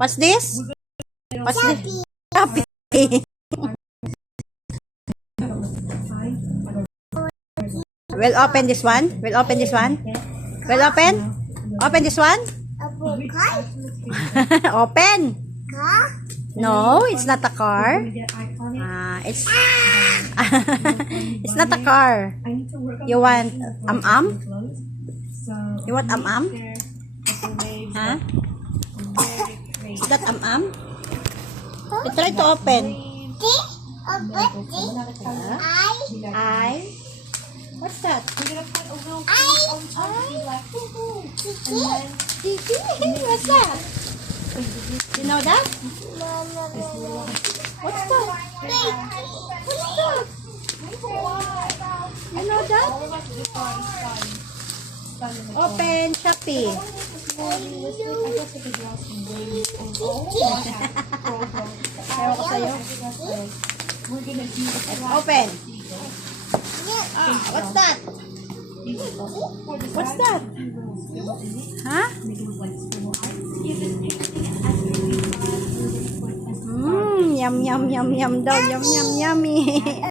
What's this? What's this? Shopee. We'll open this one. We'll open this one. We'll open. Open this one. Open. No, it's not a car. It's it's not a car. You want You want Huh? Is that You try to open. What's that? What's that? You know that? What's that? You know that? Open Shopee. Ewan ko sa'yo. Open. What's that? What's that? Huh? Yum, yum, yum, yum daw. Yum, yum, yummy.